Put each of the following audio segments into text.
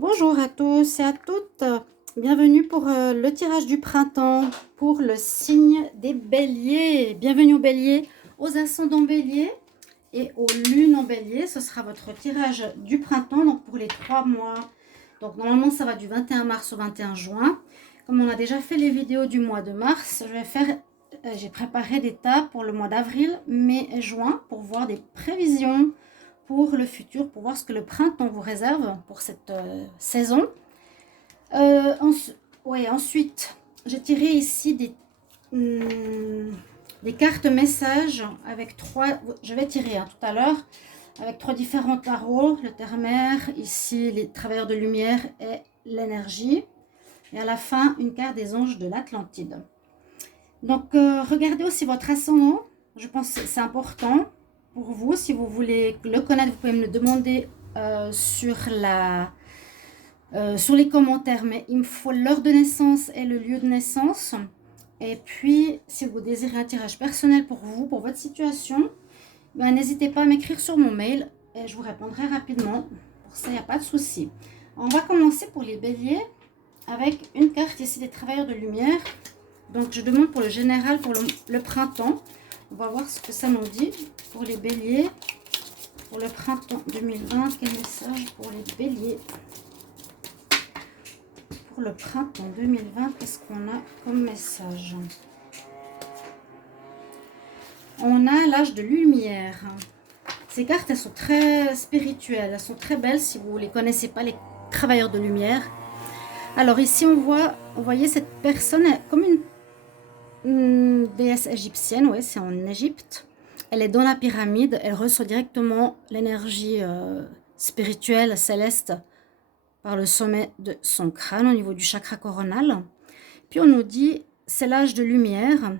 Bonjour à tous et à toutes, bienvenue pour le tirage du printemps pour le signe des béliers. Bienvenue aux béliers, aux ascendants béliers et aux lunes en bélier. Ce sera votre tirage du printemps donc pour les 3 mois. Donc normalement ça va du 21 mars au 21 juin. Comme on a déjà fait les vidéos du mois de mars, j'ai préparé des tas pour le mois d'avril, mai et juin pour voir des prévisions pour le futur, pour voir ce que le printemps vous réserve pour cette saison. Euh, ensuite, j'ai tiré ici des cartes messages avec 3. Je vais tirer tout à l'heure avec 3 différents tarots. Le terre-mer, ici les travailleurs de lumière et l'énergie. Et à la fin, une carte des anges de l'Atlantide. Donc, regardez aussi votre ascendant. Je pense que c'est important pour vous. Si vous voulez le connaître, vous pouvez me le demander sur les commentaires. Mais il me faut l'heure de naissance et le lieu de naissance. Et puis, si vous désirez un tirage personnel pour vous, pour votre situation, ben, n'hésitez pas à m'écrire sur mon mail et je vous répondrai rapidement. Pour ça, il n'y a pas de souci. On va commencer pour les béliers avec une carte ici des travailleurs de lumière. Donc, je demande pour le général, pour le printemps. On va voir ce que ça nous dit pour les béliers. Pour le printemps 2020, quel message pour les béliers? Pour le printemps 2020, qu'est-ce qu'on a comme message? On a l'âge de lumière. Ces cartes, elles sont très spirituelles. Elles sont très belles si vous ne les connaissez pas, les travailleurs de lumière. Alors ici, vous voyez cette personne comme une déesse égyptienne, ouais, c'est en Égypte. Elle est dans la pyramide, elle reçoit directement l'énergie spirituelle, céleste, par le sommet de son crâne, au niveau du chakra coronal. Puis on nous dit, c'est l'âge de lumière.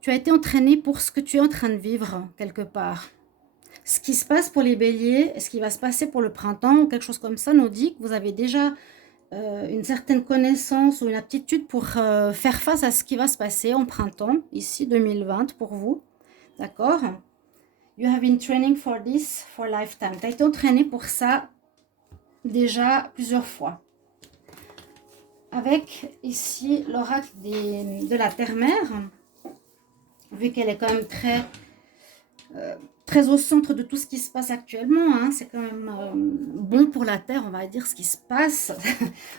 Tu as été entraîné pour ce que tu es en train de vivre, quelque part. Ce qui se passe pour les béliers, ce qui va se passer pour le printemps, ou quelque chose comme ça, nous dit que vous avez déjà une certaine connaissance ou une aptitude pour faire face à ce qui va se passer en printemps, ici 2020 pour vous. D'accord? You have been training for this for lifetime. Tu as été entraîné pour ça déjà plusieurs fois. Avec ici l'oracle de la terre-mère, vu qu'elle est quand même très au centre de tout ce qui se passe actuellement. Hein. C'est quand même bon pour la Terre, on va dire, ce qui se passe.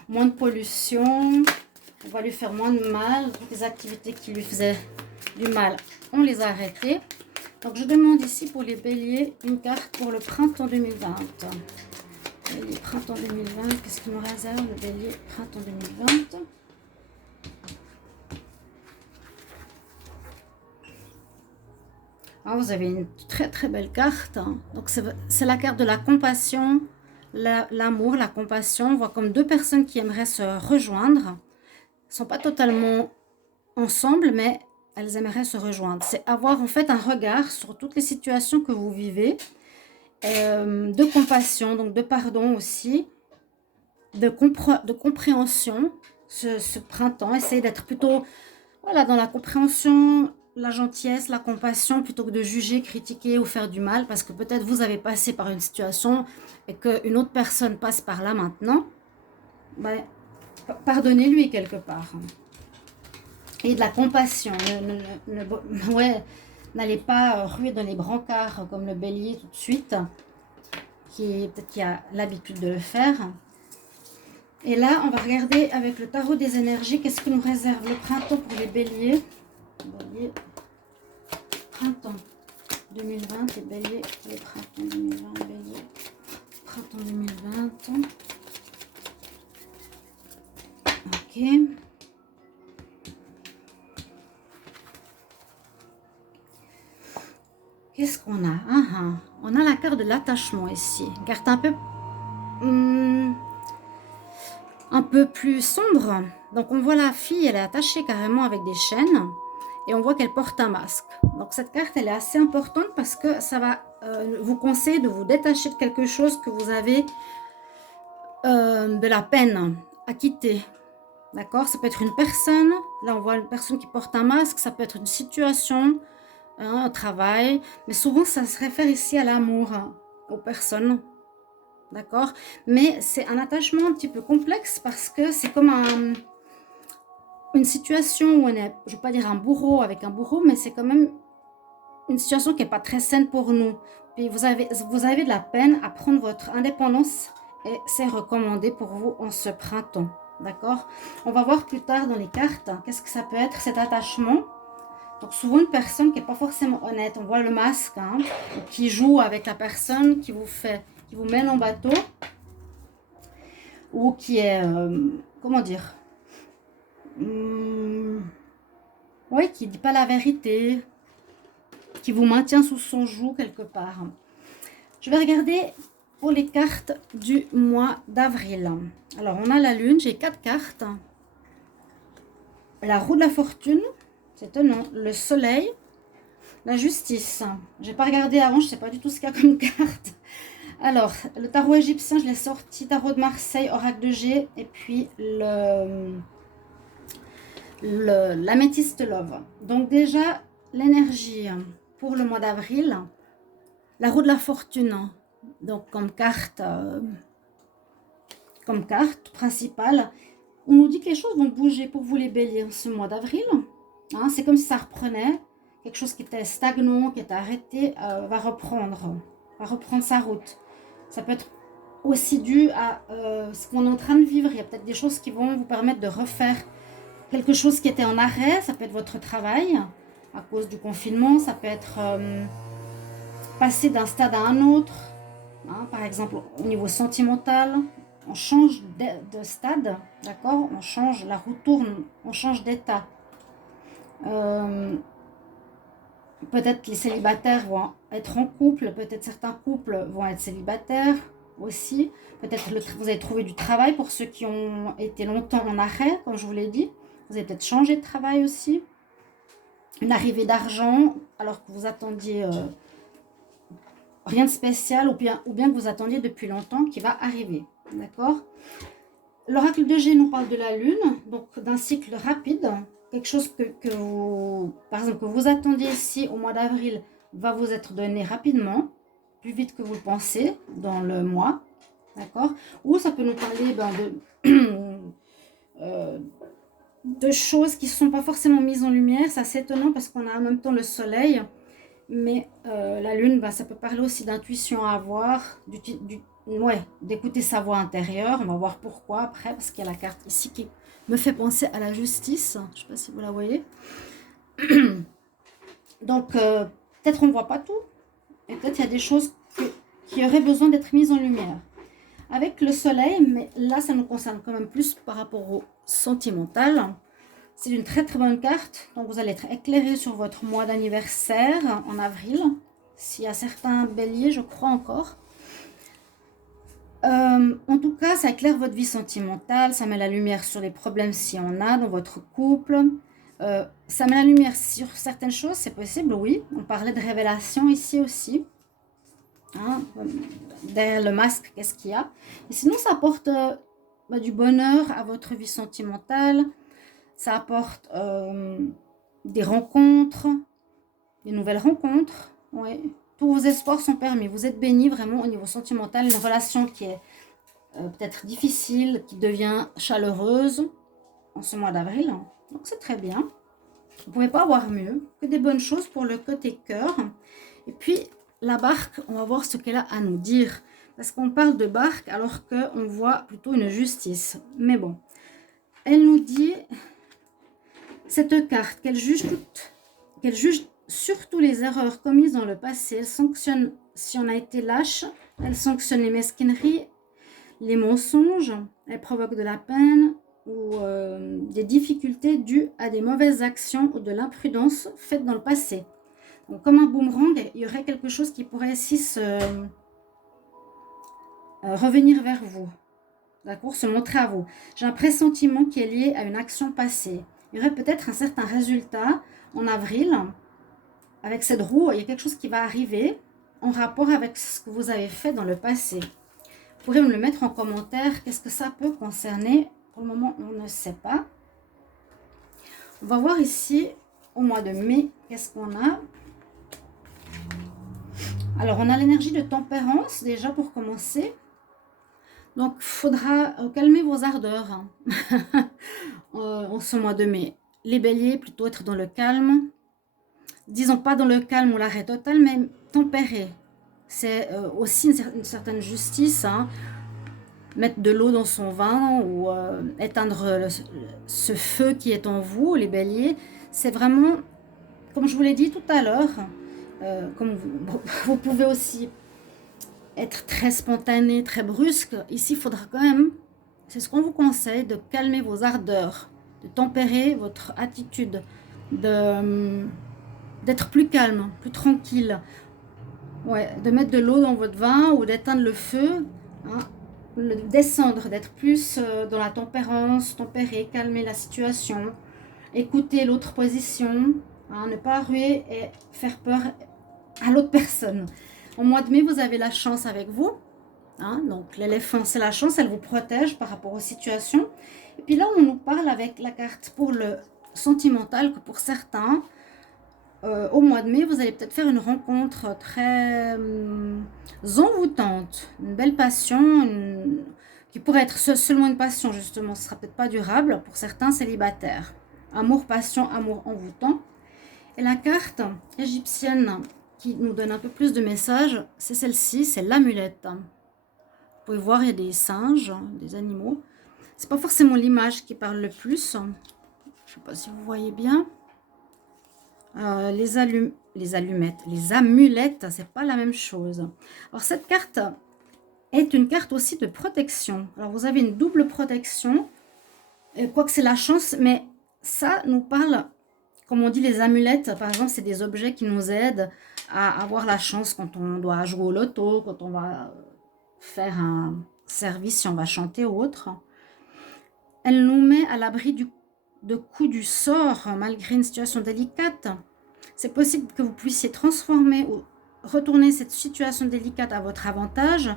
Moins de pollution, on va lui faire moins de mal. Toutes les activités qui lui faisaient du mal, on les a arrêtées. Donc, je demande ici pour les béliers une carte pour le printemps 2020. Bélier, printemps 2020, qu'est-ce qu'il nous réserve le bélier, printemps 2020? Ah, vous avez une très très belle carte. Hein. Donc c'est la carte de la compassion, l'amour, la compassion. On voit comme deux personnes qui aimeraient se rejoindre. Elles ne sont pas totalement ensemble, mais elles aimeraient se rejoindre. C'est avoir en fait un regard sur toutes les situations que vous vivez, de compassion, donc de pardon aussi, de compréhension ce printemps. Essayez d'être plutôt voilà, dans la compréhension, la gentillesse, la compassion, plutôt que de juger, critiquer ou faire du mal, parce que peut-être vous avez passé par une situation et qu'une autre personne passe par là maintenant, ben, pardonnez-lui quelque part. Et de la compassion. Ouais, n'allez pas ruer dans les brancards comme le bélier tout de suite, peut-être qui a l'habitude de le faire. Et là, on va regarder avec le tarot des énergies, qu'est-ce que nous réserve le printemps pour les béliers. Bélier, printemps 2020 et bélier, le printemps 2020, bélier, printemps 2020. Ok. Qu'est-ce qu'on a? On a la carte de l'attachement ici. Une carte un peu plus sombre. Donc on voit la fille, elle est attachée carrément avec des chaînes. Et on voit qu'elle porte un masque. Donc cette carte, elle est assez importante parce que ça va vous conseiller de vous détacher de quelque chose que vous avez de la peine à quitter. D'accord? Ça peut être une personne. Là, on voit une personne qui porte un masque. Ça peut être une situation, un travail. Mais souvent, ça se réfère ici à l'amour, aux personnes. d'accord? Mais c'est un attachement un petit peu complexe parce que c'est comme une situation où on est, je ne veux pas dire un bourreau avec un bourreau, mais c'est quand même une situation qui n'est pas très saine pour nous. Puis vous avez de la peine à prendre votre indépendance et c'est recommandé pour vous en ce printemps, d'accord? On va voir plus tard dans les cartes, qu'est-ce que ça peut être cet attachement. Donc souvent une personne qui n'est pas forcément honnête, on voit le masque, hein, qui joue avec la personne qui vous mène en bateau, ou qui est, comment dire, oui, qui ne dit pas la vérité, qui vous maintient sous son joug quelque part. Je vais regarder pour les cartes du mois d'avril. Alors on a la lune, j'ai 4 cartes. La roue de la fortune, c'est étonnant, le soleil, la justice. J'ai pas regardé avant, je sais pas du tout ce qu'il y a comme carte. Alors, le tarot égyptien, je l'ai sorti, tarot de Marseille, oracle de G, et puis l'améthyste love. Donc déjà, l'énergie pour le mois d'avril, la roue de la fortune, donc comme carte principale, on nous dit que les choses vont bouger pour vous les béliers ce mois d'avril. Hein, c'est comme si ça reprenait, quelque chose qui était stagnant, qui était arrêté, va reprendre sa route. Ça peut être aussi dû à ce qu'on est en train de vivre. Il y a peut-être des choses qui vont vous permettre de refaire quelque chose qui était en arrêt. Ça peut être votre travail à cause du confinement. Ça peut être passer d'un stade à un autre. Hein, par exemple, au niveau sentimental, on change de stade, d'accord? On change, la roue tourne, on change d'état. Peut-être les célibataires vont être en couple, peut-être certains couples vont être célibataires aussi. Peut-être vous avez trouvé du travail pour ceux qui ont été longtemps en arrêt, comme je vous l'ai dit. Vous avez peut-être changé de travail aussi. Une arrivée d'argent alors que vous attendiez rien de spécial ou bien que vous attendiez depuis longtemps qui va arriver. D'accord? L'oracle de G nous parle de la lune, donc d'un cycle rapide. Quelque chose que vous, par exemple, que vous attendiez ici au mois d'avril va vous être donné rapidement, plus vite que vous le pensez dans le mois, d'accord? Ou ça peut nous parler de choses qui ne sont pas forcément mises en lumière. C'est assez étonnant parce qu'on a en même temps le soleil, mais la lune, ça peut parler aussi d'intuition à avoir, d'écouter sa voix intérieure. On va voir pourquoi après, parce qu'il y a la carte ici qui me fait penser à la justice. Je ne sais pas si vous la voyez. Donc, peut-être on ne voit pas tout. Et peut-être il y a des choses qui auraient besoin d'être mises en lumière. Avec le soleil, mais là, ça nous concerne quand même plus par rapport au sentimental. C'est une très très bonne carte. Donc, vous allez être éclairé sur votre mois d'anniversaire en avril. S'il y a certains béliers, je crois encore. En tout cas, ça éclaire votre vie sentimentale, ça met la lumière sur les problèmes s'il y en a dans votre couple. Ça met la lumière sur certaines choses, c'est possible, oui. On parlait de révélation ici aussi. Hein, derrière le masque, qu'est-ce qu'il y a? Et sinon, ça apporte du bonheur à votre vie sentimentale. Ça apporte des rencontres, des nouvelles rencontres, oui. Tous vos espoirs sont permis. Vous êtes bénis vraiment au niveau sentimental. Une relation qui est peut-être difficile, qui devient chaleureuse en ce mois d'avril. Donc c'est très bien. Vous ne pouvez pas avoir mieux. Que des bonnes choses pour le côté cœur. Et puis la barque, on va voir ce qu'elle a à nous dire. Parce qu'on parle de barque alors qu'on voit plutôt une justice. Mais bon, elle nous dit, cette carte, qu'elle juge surtout les erreurs commises dans le passé. Elle sanctionne si on a été lâche, elle sanctionne les mesquineries, les mensonges, elle provoque de la peine ou des difficultés dues à des mauvaises actions ou de l'imprudence faite dans le passé. Donc, comme un boomerang, il y aurait quelque chose qui pourrait ici revenir vers vous, d'accord, se montrer à vous. J'ai un pressentiment qui est lié à une action passée. Il y aurait peut-être un certain résultat en avril. Avec cette roue, il y a quelque chose qui va arriver en rapport avec ce que vous avez fait dans le passé. Vous pourrez me le mettre en commentaire. Qu'est-ce que ça peut concerner? Pour le moment, on ne sait pas. On va voir ici, au mois de mai, qu'est-ce qu'on a? Alors, on a l'énergie de tempérance, déjà pour commencer. Donc, il faudra calmer vos ardeurs hein, en ce mois de mai. Les béliers, plutôt être dans le calme. Disons pas dans le calme ou l'arrêt total, mais tempéré. C'est aussi une certaine justice. Hein. Mettre de l'eau dans son vin ou éteindre ce feu qui est en vous, les béliers. C'est vraiment, comme je vous l'ai dit tout à l'heure, comme vous pouvez aussi être très spontané, très brusque. Ici, il faudra quand même, c'est ce qu'on vous conseille, de calmer vos ardeurs, de tempérer votre attitude, d'être plus calme, plus tranquille. Ouais, de mettre de l'eau dans votre vin ou d'éteindre le feu, hein, descendre, d'être plus dans la tempérance, tempérer, calmer la situation, écouter l'autre position, hein, ne pas ruer et faire peur à l'autre personne. Au mois de mai, vous avez la chance avec vous. Hein, donc l'éléphant, c'est la chance, elle vous protège par rapport aux situations. Et puis là, on nous parle avec la carte pour le sentimental que pour certains, au mois de mai, vous allez peut-être faire une rencontre très envoûtante, une belle passion, qui pourrait être seulement une passion justement, ce ne sera peut-être pas durable pour certains célibataires. Amour, passion, amour envoûtant. Et la carte égyptienne qui nous donne un peu plus de messages, c'est celle-ci, c'est l'amulette. Vous pouvez voir, il y a des singes, des animaux. C'est pas forcément l'image qui parle le plus. Je ne sais pas si vous voyez bien. Les allumettes, les amulettes, c'est pas la même chose. Alors cette carte est une carte aussi de protection. Alors vous avez une double protection, quoique c'est la chance, mais ça nous parle, comme on dit, les amulettes, par exemple, c'est des objets qui nous aident à avoir la chance quand on doit jouer au loto, quand on va faire un service, si on va chanter ou autre. Elle nous met à l'abri de coups du sort, malgré une situation délicate. C'est possible que vous puissiez transformer ou retourner cette situation délicate à votre avantage.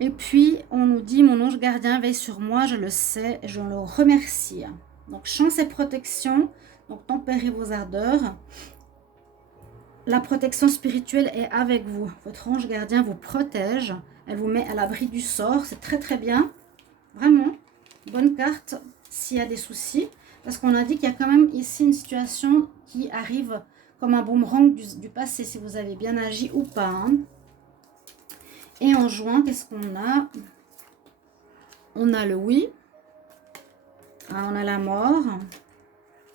Et puis, on nous dit, mon ange gardien veille sur moi, je le sais, et je le remercie. Donc, chance et protection, donc tempérez vos ardeurs. La protection spirituelle est avec vous. Votre ange gardien vous protège, elle vous met à l'abri du sort, c'est très très bien. Vraiment, bonne carte s'il y a des soucis. Parce qu'on a dit qu'il y a quand même ici une situation qui arrive comme un boomerang du passé, si vous avez bien agi ou pas. Hein. Et en juin, qu'est-ce qu'on a? On a le oui. Ah, on a la mort.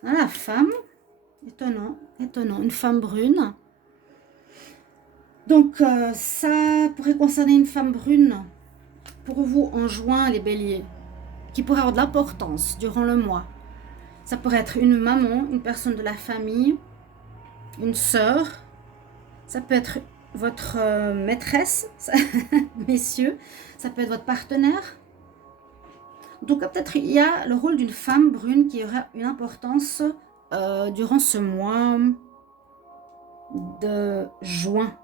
On a la femme. Étonnant, étonnant. Une femme brune. Donc, ça pourrait concerner une femme brune pour vous en juin, les béliers, qui pourrait avoir de l'importance durant le mois. Ça pourrait être une maman, une personne de la famille, une sœur. Ça peut être votre maîtresse, messieurs. Ça peut être votre partenaire. En tout cas, peut-être il y a le rôle d'une femme brune qui aura une importance durant ce mois de juin.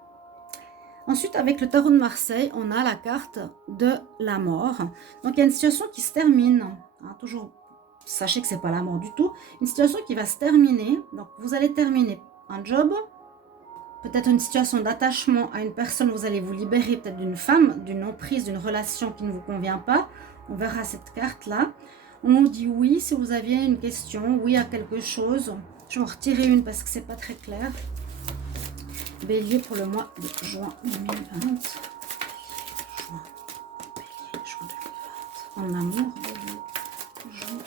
Ensuite, avec le tarot de Marseille, on a la carte de la mort. Donc, il y a une situation qui se termine. Hein, toujours, sachez que ce n'est pas la mort du tout. Une situation qui va se terminer. Donc, vous allez terminer un job, peut-être une situation d'attachement à une personne. Vous allez vous libérer peut-être d'une femme, d'une emprise, d'une relation qui ne vous convient pas. On verra cette carte-là. On nous dit oui si vous aviez une question, oui à quelque chose. Je vais en retirer une parce que c'est pas très clair. Bélier pour le mois de juin 2020. Juin 2020. En amour, Bélier. Juin.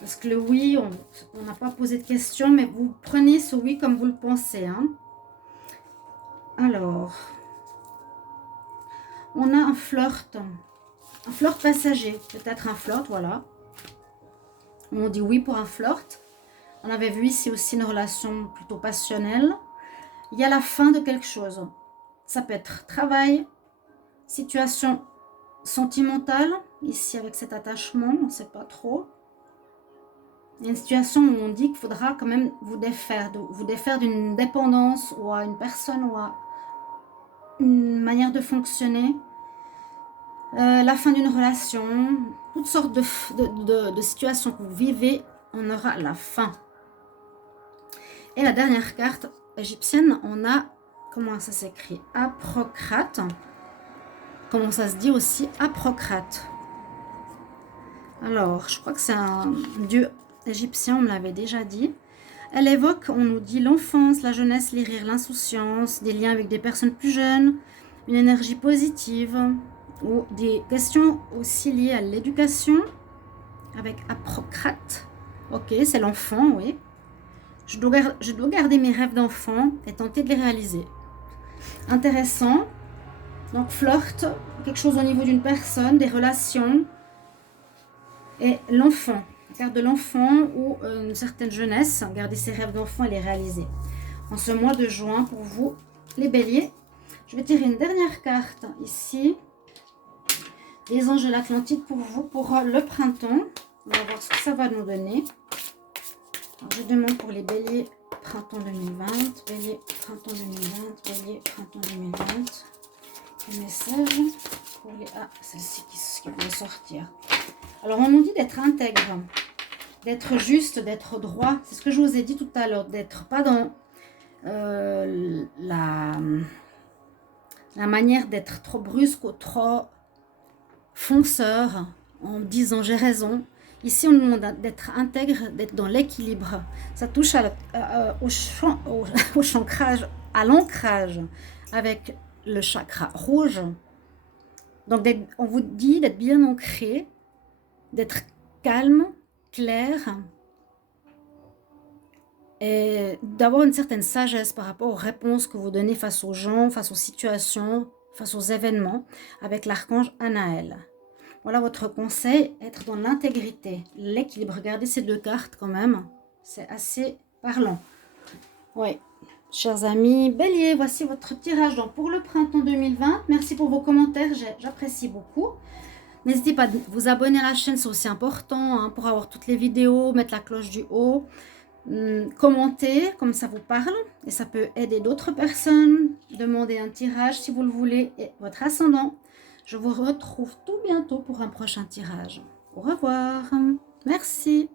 Parce que le oui, on n'a pas posé de questions, mais vous prenez ce oui comme vous le pensez. Hein. Alors, on a un flirt passager, peut-être un flirt, voilà. On dit oui pour un flirt. On avait vu ici aussi une relation plutôt passionnelle. Il y a la fin de quelque chose. Ça peut être travail, situation sentimentale, ici avec cet attachement, on ne sait pas trop. Il y a une situation où on dit qu'il faudra quand même vous défaire d'une dépendance ou à une personne ou à une manière de fonctionner. La fin d'une relation, toutes sortes de situations que vous vivez on aura la fin. Et la dernière carte égyptienne, on a, comment ça s'écrit? Aprocrate. Comment ça se dit aussi? Aprocrate. Alors, je crois que c'est un dieu égyptien, on me l'avait déjà dit. Elle évoque, on nous dit, l'enfance, la jeunesse, les rires, l'insouciance, des liens avec des personnes plus jeunes, une énergie positive, ou des questions aussi liées à l'éducation, avec Aprocrate. Ok, c'est l'enfant, oui. Je dois garder mes rêves d'enfant et tenter de les réaliser. Intéressant. Donc, flirt, quelque chose au niveau d'une personne, des relations. Et l'enfant, garde l'enfant ou une certaine jeunesse, garder ses rêves d'enfant et les réaliser. En ce mois de juin, pour vous, les béliers, je vais tirer une dernière carte ici. Les anges de l'Atlantide pour vous, pour le printemps. On va voir ce que ça va nous donner. Alors, je demande pour les béliers printemps 2020, bélier printemps 2020, bélier printemps 2020. Les messages pour les... Ah, celle-ci qui vient sortir. Alors, on nous dit d'être intègre, d'être juste, d'être droit. C'est ce que je vous ai dit tout à l'heure, d'être pas dans la manière d'être trop brusque ou trop fonceur en disant j'ai raison. Ici, on nous demande d'être intègre, d'être dans l'équilibre. Ça touche au chancrage, à l'ancrage avec le chakra rouge. Donc, on vous dit d'être bien ancré, d'être calme, clair et d'avoir une certaine sagesse par rapport aux réponses que vous donnez face aux gens, face aux situations, face aux événements avec l'archange Anaël. Voilà votre conseil, être dans l'intégrité, l'équilibre. Regardez ces deux cartes quand même, c'est assez parlant. Oui, chers amis, bélier, voici votre tirage donc pour le printemps 2020. Merci pour vos commentaires, j'apprécie beaucoup. N'hésitez pas à vous abonner à la chaîne, c'est aussi important hein, pour avoir toutes les vidéos, mettre la cloche du haut, commenter comme ça vous parle et ça peut aider d'autres personnes. Demandez un tirage si vous le voulez et votre ascendant. Je vous retrouve tout bientôt pour un prochain tirage. Au revoir. Merci.